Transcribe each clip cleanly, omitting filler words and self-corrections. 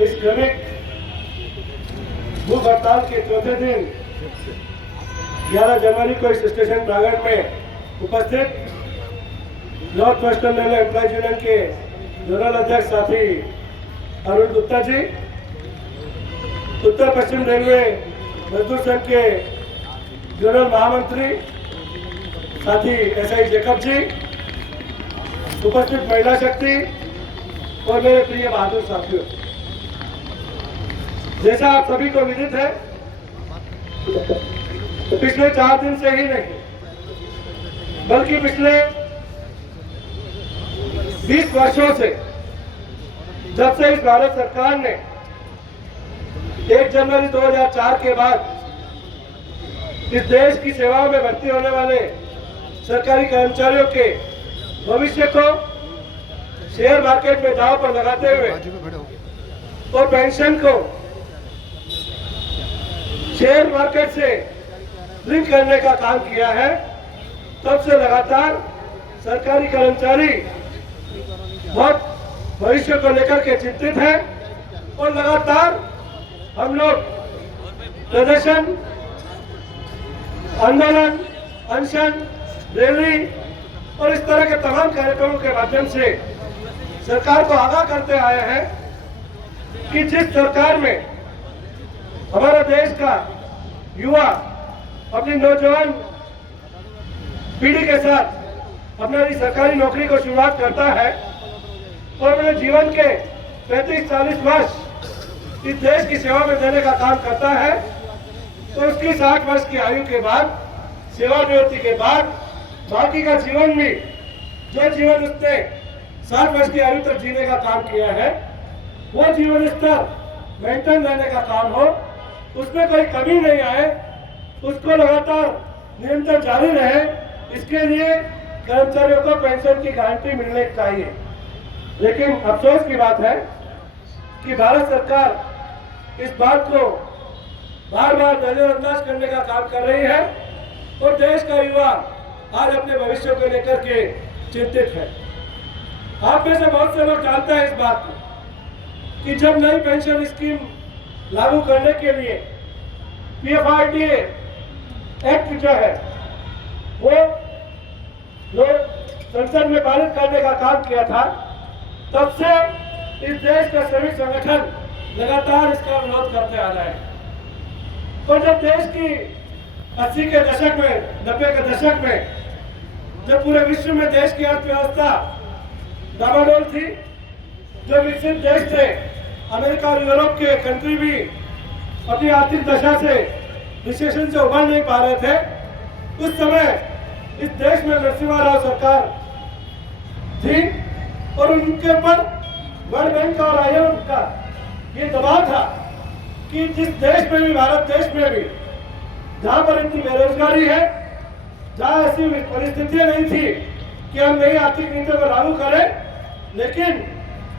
इस क्रमिक भूख हड़ताल के चौथे दिन 11 जनवरी को इस स्टेशन प्रांगण में उपस्थित north western railway employees union के जोनल अध्यक्ष साथी अरुण गुप्ता जी, उत्तर पश्चिम रेलवे मजदूर संघ के जोनल महामंत्री साथी एसआई जेकब जी, उपस्थित महिला शक्ति और मेरे प्रिय बहादुर साथियों, जैसा आप सभी को विदित है, तो पिछले 4 दिन से ही नहीं बल्कि पिछले 20 वर्षों से, जब से इस भारत सरकार ने 1 जनवरी 2004 के बाद इस देश की सेवा में भर्ती होने वाले सरकारी कर्मचारियों के भविष्य को शेयर मार्केट में दांव पर लगाते हुए और पेंशन को शेयर मार्केट से लिंक करने का काम किया है, तब से लगातार सरकारी कर्मचारी बहुत भविष्य को लेकर के चिंतित हैं और लगातार हम लोग प्रदर्शन, आंदोलन, अनशन, रैली और इस तरह के तमाम कार्यक्रमों के माध्यम से सरकार को आगाह करते आए हैं कि जिस सरकार में हमारा देश का युवा अपनी नौजवान पीढ़ी के साथ अपनी सरकारी नौकरी को शुरुआत करता है और अपने जीवन के 35-40 वर्ष इस देश की सेवा में देने का काम करता है, तो उसकी 60 वर्ष की आयु के बाद, सेवानिवृत्ति के बाद बाकी का जीवन भी, जो जीवन उसने 60 वर्ष की आयु तक जीने का काम किया है, वो जीवन स्तर मेंटेन रहने का काम हो, उसमें कोई कमी नहीं आए, उसको लगातार निरंतर जारी रहे, इसके लिए कर्मचारियों को पेंशन की गारंटी मिलनी चाहिए। लेकिन अफसोस की बात है कि भारत सरकार इस बात को बार बार नजरअंदाज करने का काम कर रही है और देश का युवा आज अपने भविष्य को लेकर के चिंतित है। आप में से बहुत से लोग जानते हैं इस बात को कि जब नई पेंशन स्कीम लागू करने के लिए पीएफआरडीए एक्ट जो है वो लोग संसद में पारित करने का काम किया था, तब से इस देश का श्रमिक संगठन लगातार इसका विरोध करते आ रहे हैं। तो जब देश की 80 के दशक में, 90 के दशक में जब पूरे विश्व में देश की अर्थव्यवस्था डामाडोल थी, जो विकसित देश थे, अमेरिका और यूरोप के कंट्री भी अपनी आर्थिक दशा से, रिसेशन से उभर नहीं पा रहे थे, उस समय इस देश में नरसिम्हा राव सरकार थी और उनके ऊपर वर्ल्ड बैंक और IMF का ये दबाव था कि जिस देश में भी, भारत देश में भी, जहां पर इतनी बेरोजगारी है, जहां ऐसी परिस्थितियां नहीं थी कि हम नई आर्थिक नीतियों को लागू करें, लेकिन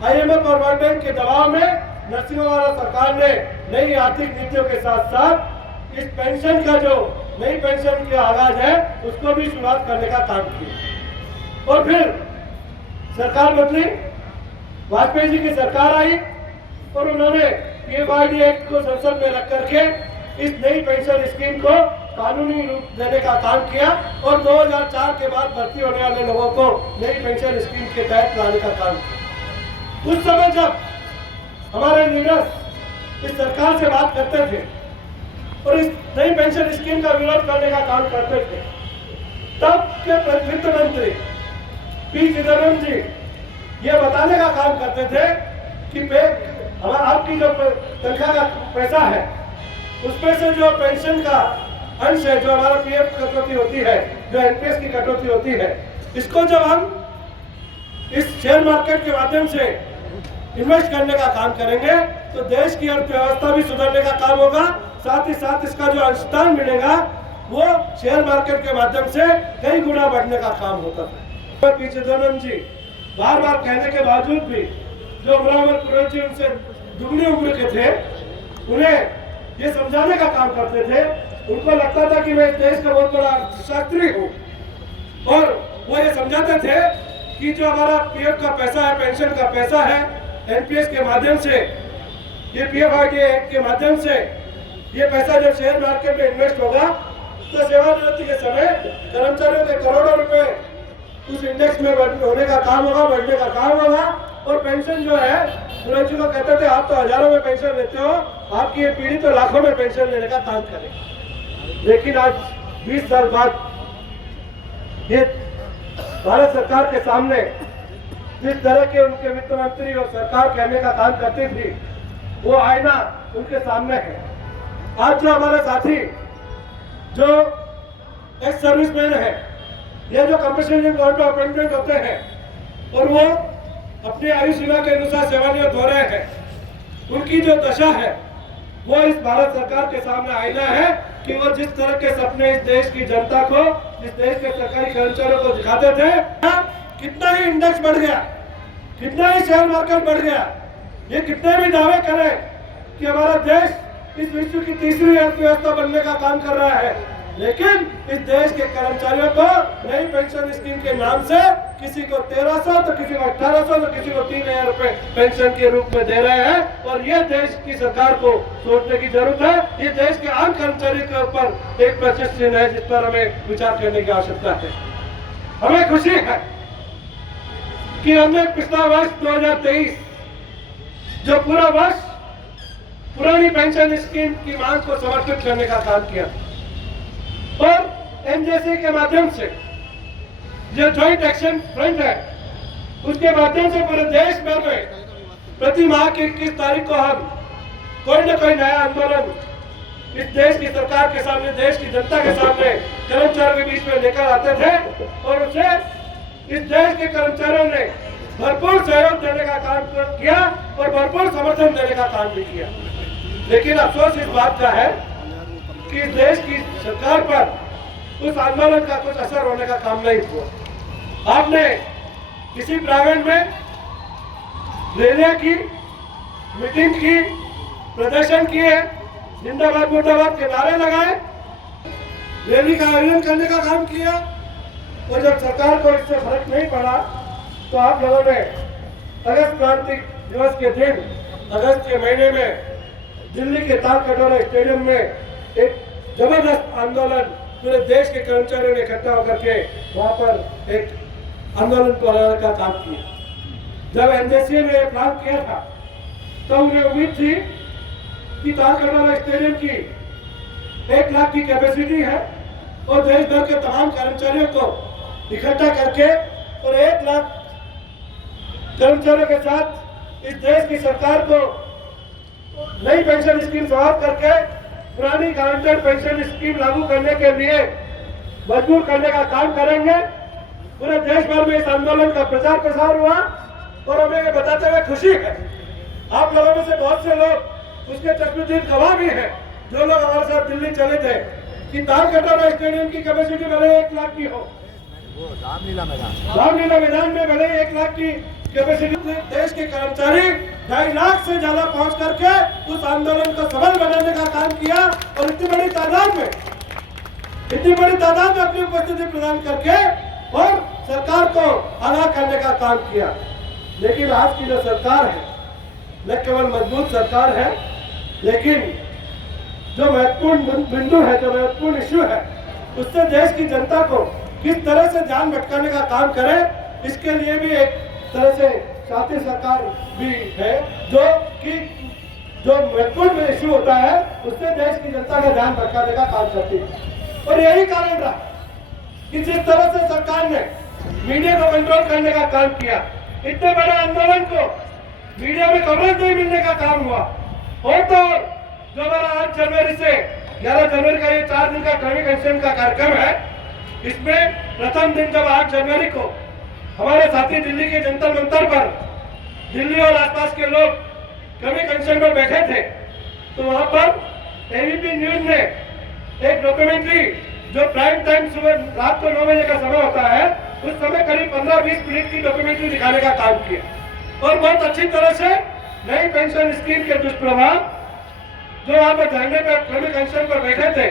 IMF और वर्ल्ड बैंक के दबाव में नरसिम्हा राव सरकार ने नई आर्थिक नीतियों के साथ साथ इस पेंशन का जो नई पेंशन का आगाज है उसको भी शुरुआत करने का काम किया। और फिर सरकार बदली, वाजपेयी जी की सरकार आई और उन्होंने पीएफआरडीए एक्ट को संसद में रख करके इस नई पेंशन स्कीम को कानूनी रूप देने का काम किया और 2004 के बाद भर्ती होने वाले लोगों को नई पेंशन स्कीम के तहत लाने का काम किया। उस समय जब हमारे लीडर्स इस सरकार से बात करते थे और इस नई पेंशन स्कीम का विरोध करने का काम करते थे, तब के वित्त मंत्री पी चिदम्बरम जी ये बताने का काम करते थे कि आपकी जो तनख्वाह का पैसा है उसमें से जो पेंशन का अंश है, जो हमारा पीएफ कटौती होती है, जो एनपीएस की कटौती होती है, इसको जब हम इस शेयर मार्केट के माध्यम से इन्वेस्ट करने का काम करेंगे तो देश की अर्थव्यवस्था भी सुधरने का काम होगा, साथ ही साथ इसका जो अंशदान मिलेगा वो शेयर मार्केट के माध्यम से कई गुना बढ़ने का काम होता है। पी चिदम्बरम जी बार बार कहने के बावजूद भी जो अमरावती पुरोहित जी उनसे दुगनी उम्र के थे, उन्हें ये समझाने का काम करते थे। उनको लगता था कि मैं इस देश का बहुत बड़ा शास्त्री हूँ और वो ये समझाते थे कि जो हमारा पीएफ का पैसा है, पेंशन का पैसा है, एनपीएस के माध्यम से ये PFIDA एक्ट के माध्यम से ये पैसा जब शेयर मार्केट में इन्वेस्ट होगा तो सेवानिवृत्ति के समय कर्मचारियों के करोड़ों रुपए उस इंडेक्स में होने का काम होगा, बढ़ने का काम होगा। और पेंशन जो है, सूरज जी को कहते थे आप तो हजारों में पेंशन लेते हो, आपकी ये पीढ़ी तो लाखों में पेंशन लेने का काम करेगी। लेकिन आज 20 साल बाद ये भारत सरकार के सामने जिस तरह के उनके वित्त मंत्री और सरकार कहने का काम करती थी, वो आईना उनके सामने है। आज जो हमारे साथी जो एक्स सर्विसमैन है, ये जो कंपनसेशन कोर्ट में अपॉइंटमेंट होते हैं और वो अपनी आयु सीमा के अनुसार सेवानिवृत्त हो रहे हैं, उनकी जो दशा है वो इस भारत सरकार के सामने आईना है कि वो जिस तरह के सपने इस देश की जनता को, इस देश के सरकारी कर्मचारियों को दिखाते थे, कितना ही इंडेक्स बढ़ गया, कितना ही शेयर मार्केट बढ़ गया, ये कितने भी दावे करें कि हमारा देश इस विश्व की तीसरी अर्थव्यवस्था बनने का काम कर रहा है, लेकिन इस देश के कर्मचारियों को नई पेंशन स्कीम के नाम से किसी को 1300 तो किसी को 1800 तो किसी को 3000 रुपए पेंशन के रूप में दे रहे हैं। और ये देश की सरकार को सोचने की जरूरत है। ये देश के आम कर्मचारी के ऊपर एक प्रशिक्षण चिन्ह है जिस पर हमें विचार करने की आवश्यकता है। हमें खुशी है कि हमने पिछला वर्ष 2023 जो पूरा वर्ष पुरानी पेंशन स्कीम की मांग को समर्पित करने का काम किया और एनजेसी के माध्यम से जो ज्वाइंट एक्शन फ्रंट है उसके माध्यम से पूरे देश भर में प्रति माह की 21 तारीख को हम कोई न कोई नया आंदोलन इस देश की सरकार के सामने, देश की जनता के सामने, कर्मचारियों के बीच में लेकर आते थे और उसे इस देश के कर्मचारियों ने भरपूर सहयोग देने का काम किया और भरपूर समर्थन देने का काम भी किया। लेकिन अफसोस इस बात का है कि देश की सरकार पर उस आंदोलन का कुछ असर होने का काम नहीं हुआ। आपने किसी प्रांगण में रैलियां की, मीटिंग की, प्रदर्शन किए, जिंदाबाद मुर्दाबाद के नारे लगाए, रैली का आयोजन करने का काम किया और जब सरकार को इससे फर्क नहीं पड़ा तो आप लोगों ने अगस्त क्रांति दिवस के दिन, अगस्त के महीने में दिल्ली के ताल कटोरा स्टेडियम में एक जबरदस्त आंदोलन पूरे देश के कर्मचारियों ने इकट्ठा होकर के वहां पर एक आंदोलन को लगाने का काम किया। जब एनजेसी ने प्लान किया था तो उन्हें उम्मीद थी कि ताल कटोरा स्टेडियम की 1 लाख की कैपेसिटी है और देश भर के तमाम कर्मचारियों को इकट्ठा करके और 1 लाख कर्मचारियों के साथ इस देश की सरकार को नई पेंशन स्कीम समाप्त करके पुरानी गारंटेड पेंशन स्कीम लागू करने के लिए मजबूर करने का काम करेंगे। पूरे देश भर में इस आंदोलन का प्रचार प्रसार हुआ और हमें ये बताते हुए खुशी है, आप लोगों में से बहुत से लोग उसके चश्मदीद गवाह भी हैं, जो लोग हमारे साथ दिल्ली चले थे कि ताल कटोरा स्टेडियम की कैपेसिटी भले 1 लाख की हो, रामलीला मैदान में भले 1 लाख की कैपेसिटी, देश के कर्मचारी 2.5 लाख से ज्यादा पहुंच करके उस आंदोलन को सफल बनाने का काम किया और इतनी बड़ी तादाद में अपनी उपस्थिति प्रदान करके और सरकार को आगाह करने का काम किया। लेकिन आज की जो सरकार है न केवल मजबूत सरकार है, लेकिन जो महत्वपूर्ण बिंदु है, जो महत्वपूर्ण इश्यू है, उससे देश की जनता को किस तरह से ध्यान भटकाने का काम करे, इसके लिए भी एक तरह से साथी सरकार भी है जो महत्वपूर्ण इश्यू होता है उससे देश की जनता का ध्यान भटकाने का काम करती है। और यही कारण रहा कि जिस तरह से सरकार ने मीडिया को कंट्रोल करने का काम किया, इतने बड़े आंदोलन को मीडिया में कवरेज नहीं मिलने का काम हुआ। और तो जो हमारा 8 जनवरी से 11 जनवरी का ये 4 दिन का क्रमिक एक्शन का कार्यक्रम है, इसमें प्रथम दिन जब 8 जनवरी को हमारे साथी दिल्ली के जंतर मंतर पर दिल्ली और आसपास के लोग क्रमिक अनशन पर बैठे थे, तो वहां पर एबीपी न्यूज ने एक डॉक्यूमेंट्री जो प्राइम टाइम सुबह रात को 9 बजे का समय होता है, उस समय करीब 15-20 मिनट की डॉक्यूमेंट्री दिखाने का काम किया और बहुत अच्छी तरह से नई पेंशन स्कीम के दुष्प्रभाव जो वहां पर धरने पर क्रमिक अनशन पर बैठे थे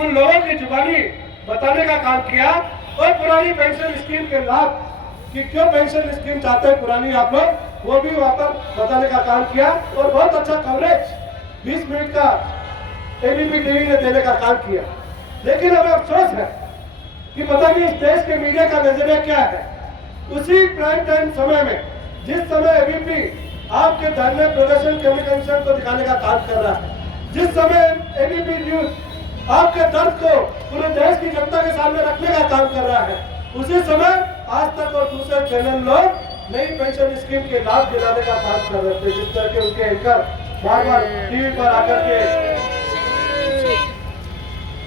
उन लोगों की जुबानी बताने का काम किया और पुरानी पेंशन स्कीम के लाभ कि क्यों पेंशन स्कीम चाहते हैं पुरानी आप लोग, वो भी वहां पर बताने का काम किया और बहुत अच्छा कवरेज 20 मिनट का एबीपी टीवी ने देने का काम किया। लेकिन हमें अफसोस है कि पता नहीं इस देश के मीडिया का नजरिया क्या है। उसी प्राइम टाइम समय में जिस समय एबीपी आपके धरने प्रदर्शन कम्युनिकेशन को दिखाने का काम कर रहा है, जिस समय एबीपी न्यूज आपके दर्द को पूरे देश की जनता के सामने रखने का काम कर रहा है, उसी समय आज तक और दूसरे चैनल लोग नई पेंशन स्कीम के लाभ दिलाने का काम कर रहे थे। जिस तरह के उनके एंकर बार बार टीवी पर आकर के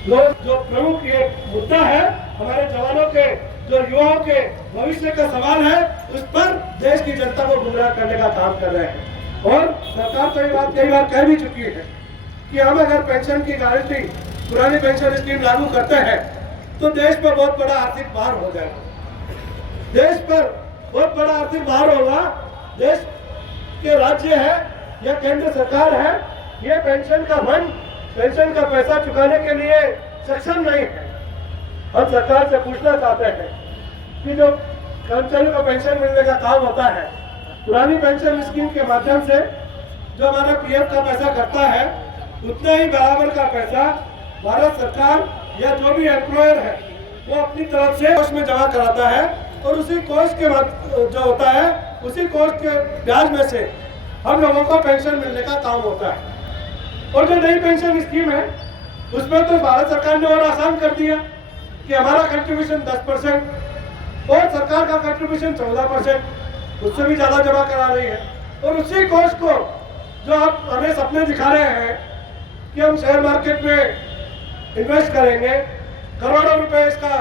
लोग जो प्रमुख ये मुद्दा है हमारे जवानों के जो युवाओं के भविष्य का सवाल है, उस पर देश की जनता को गुमराह करने का काम कर रहे हैं। और सरकार तो ये बात कई बार कह भी चुकी है कि हम अगर पेंशन की गारंटी पुरानी पेंशन स्कीम लागू करते हैं तो देश पर बहुत बड़ा आर्थिक भार हो जाएगा। देश पर बहुत बड़ा आर्थिक भार होगा। देश के राज्य है या केंद्र सरकार है, ये पेंशन का फंड, पेंशन का पैसा चुकाने के लिए सक्षम नहीं है। हम सरकार से पूछना चाहते हैं कि जो कर्मचारियों को पेंशन मिलने का काम होता है, पुरानी पेंशन स्कीम के माध्यम से जो हमारा पीएफ का पैसा कटता है, उतना ही बराबर का पैसा भारत सरकार या जो भी एम्प्लॉयर है वो अपनी तरफ से कोष में जमा कराता है और उसी कोष के जो होता है उसी कोष के ब्याज में से हम लोगों को पेंशन मिलने का काम होता है। और जो नई पेंशन स्कीम है उसमें तो भारत सरकार ने और आसान कर दिया कि हमारा कंट्रीब्यूशन 10% और सरकार का कंट्रीब्यूशन 14%, उससे भी ज्यादा जमा करा रही है। और उसी कोष को जो आप हमें सपने दिखा रहे हैं कि हम शेयर मार्केट में इन्वेस्ट करेंगे, करोड़ों रुपए इसका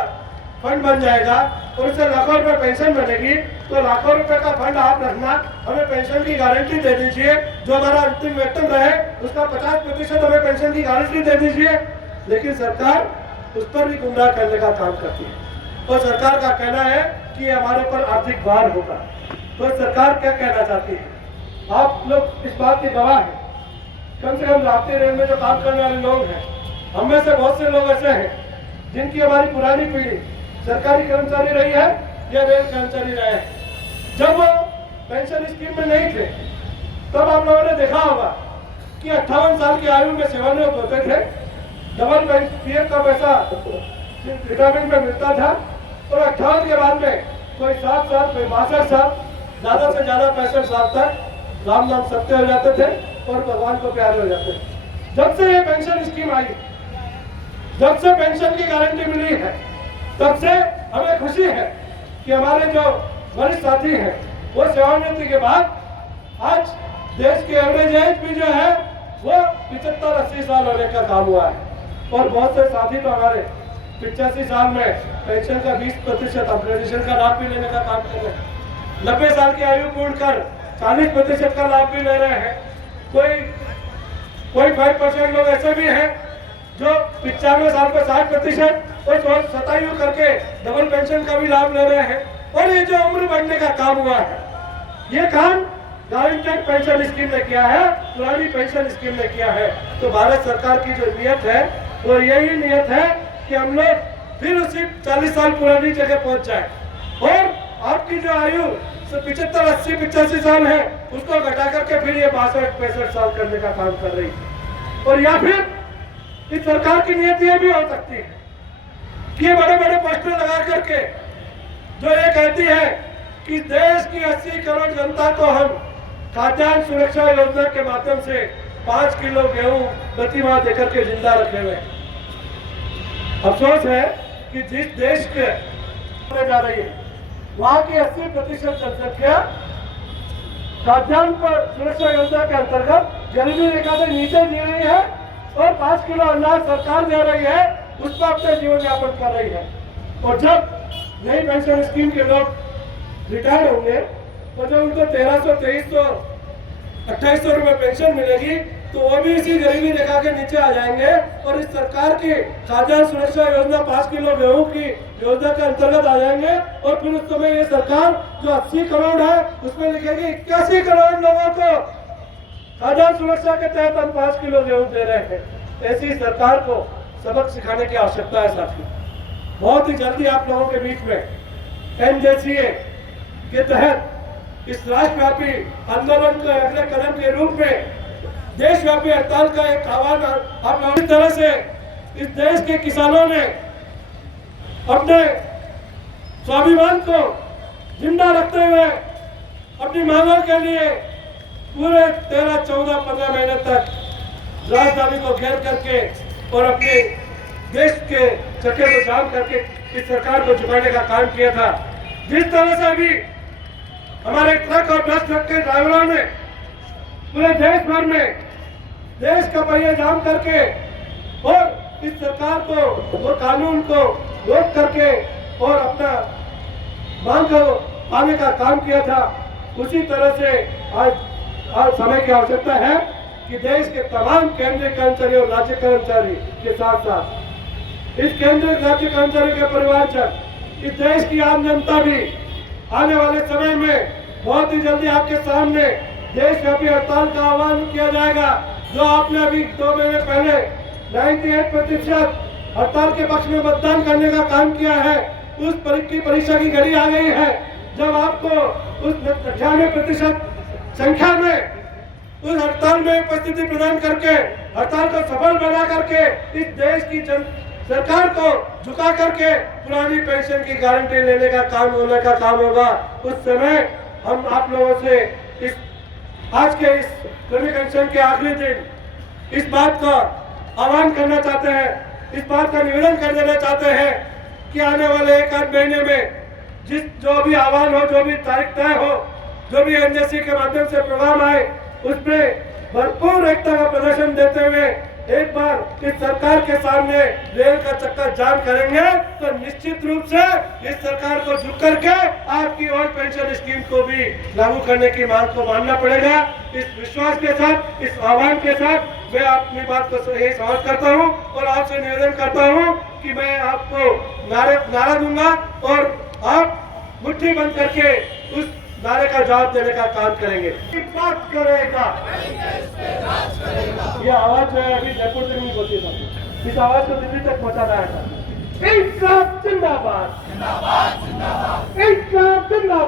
फंड बन जाएगा और इससे लाखों रुपए पेंशन बनेगी, तो लाखों रुपए का फंड आप रखना, हमें पेंशन की गारंटी दे दीजिए, जो हमारा अंतिम वेतन रहे उसका 50% हमें पेंशन की गारंटी दे दीजिए। लेकिन सरकार उस पर भी गुमराह करने का काम करती है और सरकार का कहना है कि हमारे पर आर्थिक भार होगा। तो सरकार क्या कहना चाहती है, आप लोग इस बात के गवाह हैं। कम से कम राष्ट्रीय रेल में जो काम करने वाले लोग हैं, हम में से बहुत से लोग ऐसे हैं जिनकी हमारी पुरानी पीढ़ी सरकारी कर्मचारी रही है या रेल कर्मचारी रहे हैं। जब वो पेंशन स्कीम में नहीं थे तब आप लोगों ने देखा होगा कि 58 साल की आयु में सेवानिवृत्त होते थे, डबल पीएफ का पैसा रिटायरमेंट में मिलता था और 58 के बाद में कोई 7 साल, कोई 62 साल, ज्यादा से ज्यादा 65 साल तक राम नाम सत्य हो जाते थे और भगवान को प्यारे हो जाते थे। जब से ये पेंशन स्कीम आई, जब से पेंशन की गारंटी मिली है, तब से हमें खुशी है कि हमारे जो वरिष्ठ साथी हैं वो सेवानिवृत्ति के बाद आज देश की एवरेज एज भी जो है वो 75-80 साल होने का काम हुआ है। और बहुत से साथी तो हमारे 85 साल में पेंशन का 20% अपग्रेडेशन का लाभ भी लेने का काम कर रहे हैं। 90 साल की आयु पूर्ण कर 40% का लाभ भी ले रहे हैं। कोई 5% लोग ऐसे भी हैं जो 95 साल पे 60% और 27 करके डबल पेंशन का भी लाभ ले रहे हैं। और ये जो उम्र बढ़ने का काम हुआ है, ये काम गारंटेड पेंशन स्कीम ने किया है, पुरानी पेंशन स्कीम ने किया है। तो भारत सरकार की जो नियत है वो यही नियत है कि हम लोग फिर उसी 40 साल पुरानी जगह पहुंच जाए और आपकी जो आयु 75, 80, 85 साल है उसको घटा करके फिर ये 62-65 साल करने का काम कर रही है। और या फिर इस सरकार की नीयत ये भी हो सकती है कि ये बड़े बड़े पोस्टर लगा करके जो ये कहती है कि देश की 80 करोड़ जनता को हम खाद्यान्न सुरक्षा योजना के माध्यम से 5 किलो गेहूं प्रति माह देकर के जिंदा रखे हुए। अफसोस है कि जिस देश के जा रही है वहां की 80% जनसंख्या खाद्यान्न पर सुरक्षा योजना के अंतर्गत गरीबी रेखा से नीचे जी रही है और 5 किलो अनाज सरकार दे रही है, उस पर अपने जीवन यापन कर रही है। और जब नई पेंशन स्कीम के लोग रिटायर होंगे तो जब उनको 1300, 2300, 2800 रुपए पेंशन मिलेगी तो वो भी इसी गरीबी रेखा के नीचे आ जाएंगे और इस सरकार की खाद्यान्न सुरक्षा योजना 5 किलो गेहूं की योजना के अंतर्गत आ जाएंगे। और फिर उस समय ये सरकार जो 80 करोड़ है उसमें लिखेगी 81 करोड़ लोगों को खाद्यान्न सुरक्षा के तहत हम 5 किलो गेहूं दे रहे हैं। ऐसी सरकार को सबक सिखाने की आवश्यकता है साथियों। बहुत ही जल्दी आप लोगों के बीच में एनजेसीए के तहत इस राष्ट्रव्यापी आंदोलन के अगले कदम के रूप में देशव्यापी हड़ताल का एक आह्वान आप इस तरह से इस देश के किसानों ने अपने स्वाभिमान को जिंदा रखते हुए अपनी मांगों के लिए पूरे 13, 14, 15 महीने तक राजधानी को घेर करके और अपने देश के चक्के को जाम करके इस सरकार को झुकाने का काम किया था। जिस तरह से अभी हमारे ट्रक और बस ट्रक के ड्राइवरों ने पूरे देश भर में देश का पहिया जाम करके और इस सरकार को और कानून को रोक करके और अपना मांग को पाने का काम किया था, उसी तरह से आज समय की आवश्यकता है कि देश के तमाम केंद्रीय कर्मचारी और राज्य कर्मचारी के साथ साथ इस केंद्रीय राज्य कर्मचारियों के परिवारजन, इस देश की आम जनता भी आने वाले समय में बहुत ही जल्दी आपके सामने देशव्यापी हड़ताल का आह्वान किया जाएगा। जो आपने अभी 2 महीने पहले 98% हड़ताल के पक्ष में मतदान करने का काम किया है, उस परीक्षा की घड़ी आ गई है जब आपको उस 98% संख्या में उस हड़ताल में उपस्थिति प्रदान करके हड़ताल को सफल बना करके इस देश की सरकार को झुका करके पुरानी पेंशन की गारंटी लेने का काम होगा। उस समय हम आप लोगों से इस आज के इस कर्मचारी पेंशन के आखिरी दिन इस बात का आह्वान करना चाहते हैं, इस बात का निवेदन कर देना चाहते हैं कि आने वाले 1-8 महीने में जो भी आह्वान हो, जो भी तारीख तय हो, जो भी एनजेसी के माध्यम से प्रोग्राम आए, उसमें भरपूर एकता का प्रदर्शन देते हुए एक बार इस सरकार के सामने रेल का चक्का जाम करेंगे तो निश्चित रूप से इस सरकार को झुक करके आपकी ओल्ड पेंशन स्कीम को भी लागू करने की मांग को मानना पड़ेगा। इस विश्वास के साथ, इस आह्वान के साथ मैं अपनी बात को यही समाप्त करता हूं और आपसे निवेदन करता हूं कि मैं आपको नारा दूंगा और आप मुट्ठी बंद करके उस नारे का जवाब देने का काम करेंगे। बात करेगा ये आवाज जो है अभी जयपुर से नहीं होती था, इस आवाज को दिल्ली तक पहुंचाना है। इंकलाब जिंदाबाद, इंकलाब जिंदाबाद।